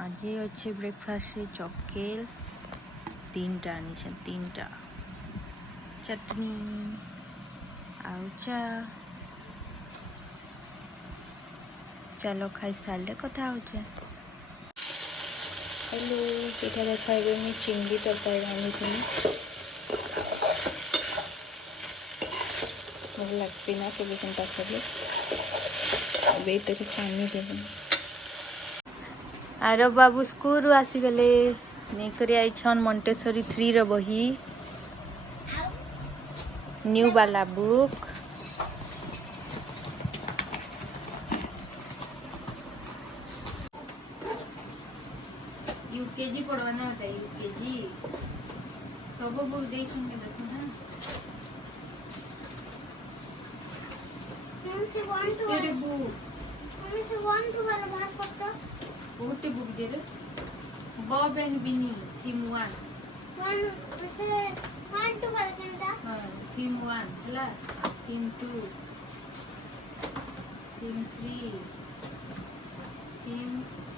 आज अच्छे ब्रेकफास्ट से चॉकलेट 3टा आनी 3टा चटनी आउ चा। चलो खाई सारे कथा होचे। हेलो ये खाइबे मुझे चिंगी तरकारी रांधी थी मुझे लगती ना तो बेसन पाखले अभी तो पानी देबे। आरो बाबू स्कूल आसीगले नहीं करी आइछन मोंटेसरी 3 रो बही न्यू वाला बुक। यूकेजी पढ़वा ना बेटा यूकेजी सब बुक देखिए देखो ना तेरे बुक मम्मी से 1 2 वाला बाहर पढ़ता बहुत बुक दे रे बॉब एंड बिनी थीम 1 से 1 2 वाला केनता हां थीम 1 हला theme 2 theme 3 theme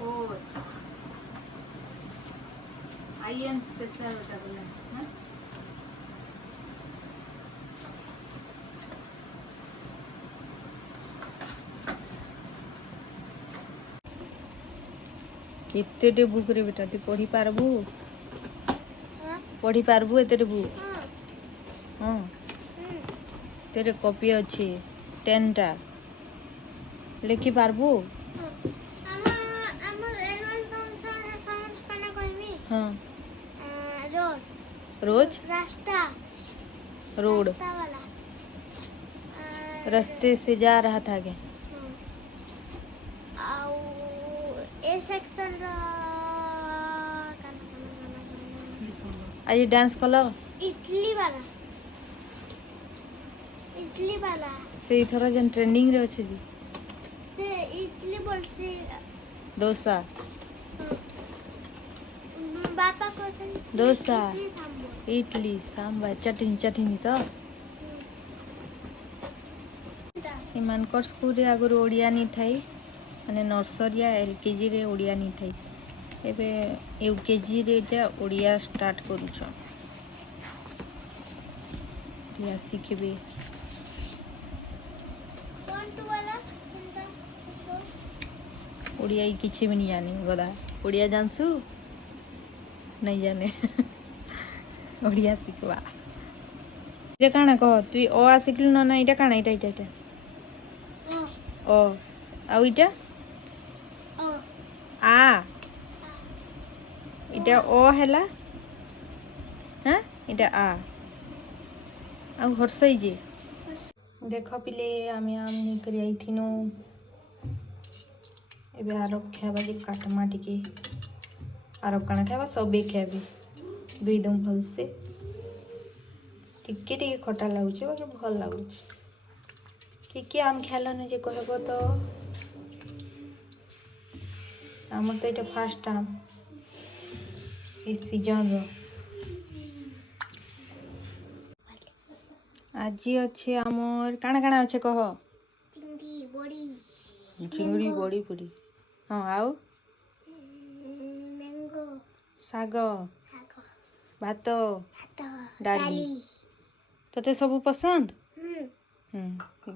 4 I am special होता बोला हां केते बुक रे बेटा तू पढ़ी पारबू पढ़ी पारबू एते बुक हां तेरे कॉपी अच्छे 10टा लिखी पारबू हां रोज रास्ता रोड वाला रास्ते से जा रहा था क्या ए सेक्शन आज डांस कलो इटली वाला से थोड़ा जन ट्रेंडिंग रे अछि जी से इटली बोल से डोसा बापा को डोसा इडली सांबर चटनी तो इमान कर स्कूल रे आगु ओडिया नहीं थाई माने नर्सरी एलकेजी रे ओडिया नहीं थाई एबे यूकेजी रे जा ओडिया स्टार्ट करूछ या सिखबे ओडिया किछि भी नहीं जाने बड़ा ओडिया जानसु नहीं जाने ओडिया सिखवा ये काना कह तू ओ आ सिखलु ना इटा काना इटा ओ आउ इटा आ इटा ओ हैला हां इटा आ आउ हरसई जे देख पिले आमे आम नहीं करी आई थिनो एबे आरो खाबा जे काटमा टिके आरो काना खाबा सबे खाबे दुई दम भल से टिके टिके खटा लागुचे बाकी भल लागुचे कि आम खालो न जे कहबो तो आम तो ये फास्ट आम इस सीजन रो आज अच्छे आमर काना काना अच्छे कह चिंगड़ी बड़ी पूरी हाँ आउ मैंगो साग भात डाली तते सब पसंद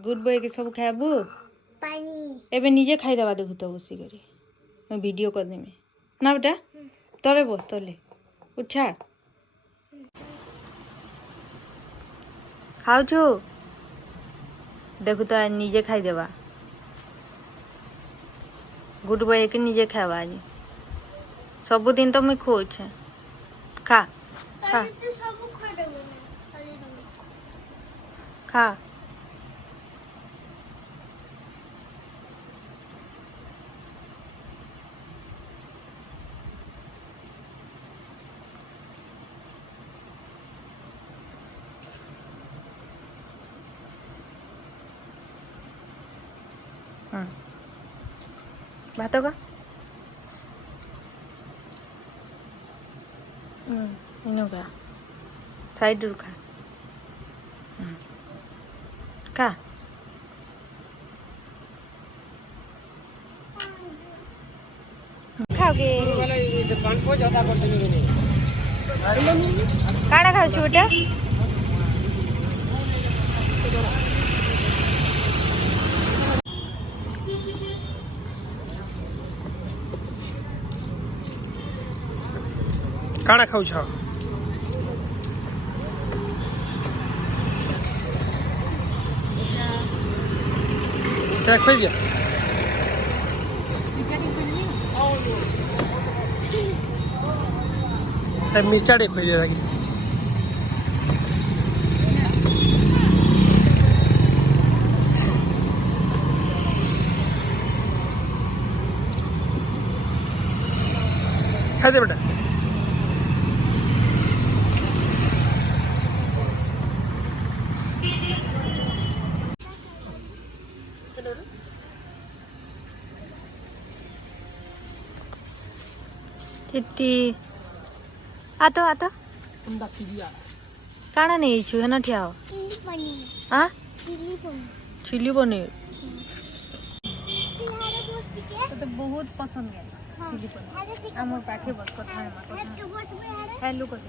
गुड बॉय के सब खाबू पानी एबे निजे खाई दबा देखु तो बसी करी मैं वीडियो कर देमे ना बेटा तले बस तले उठा खाऊ छु देखु तो निजे खाई देबा गुड बॉय के निजे खावा आज सब दिन तो मैं खोई छे खा खा खा भात का इनो का साइड रुका का खाओगे काढ़ा खाऊ बेटा काढ़ा खाऊ छ क्या खोई दिया मिर्चा डे खोई दिया खा दे बेटा चिट्टी आतो आतो काना नहीं छु है ना ठियाओ हाँ चिली पनीर तो बहुत पसंद है चिली पनीर आम पाखे बस कथा हेलो कर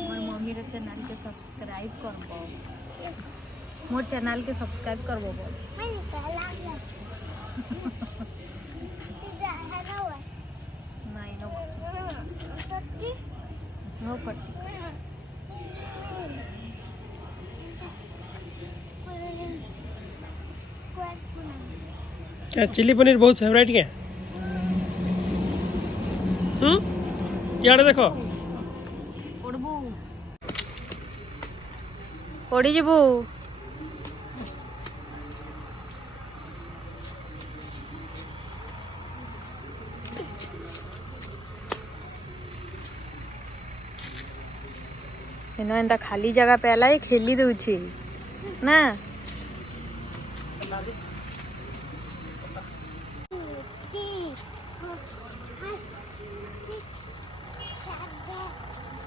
मोर मम्मी रे चैनल के सब्सक्राइब करबो मोर चैनल के सब्सक्राइब करबो बोल नहीं नो फटी क्या चिली पनीर बहुत फेवरेट क्या यार देखो पड़ी जीबू एंता खाली जगह पे आला खेली दूची ना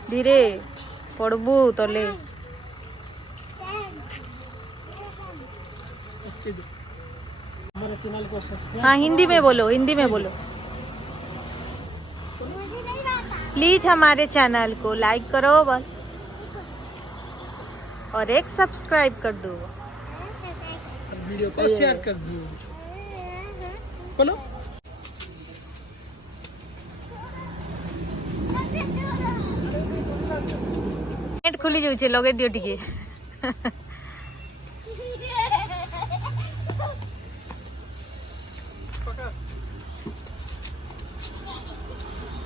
धीरे पड़बू तले हाँ हिंदी में बोलो प्लीज हमारे चैनल को लाइक करो बस और एक सब्सक्राइब कर दो वीडियो को शेयर कर दो बोलो नेट खुली जाउछे लगे दियो टिके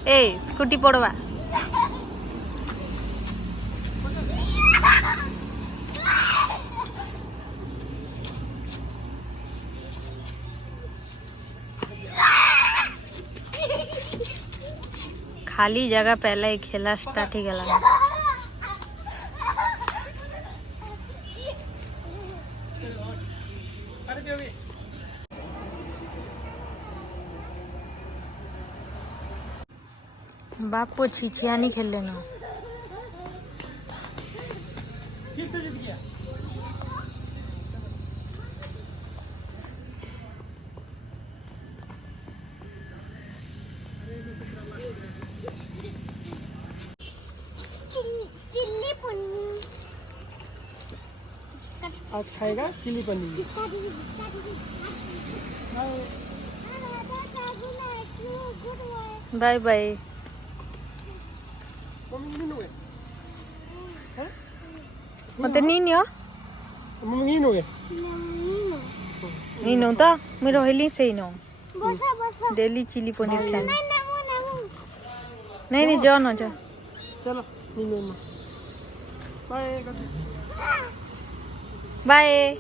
ए स्कूटी पड़वा खाली जगह पहले ही खेला स्टार्ट ही गला बापू छिछिया नहीं खेल लेना आज खाएगा चिली पनीर बाय बाय मत नीनो नीनो तो मैं रहली से नो डेली चिली पनीर खाने नहीं जाओ ना जाओ चलो बाय बाय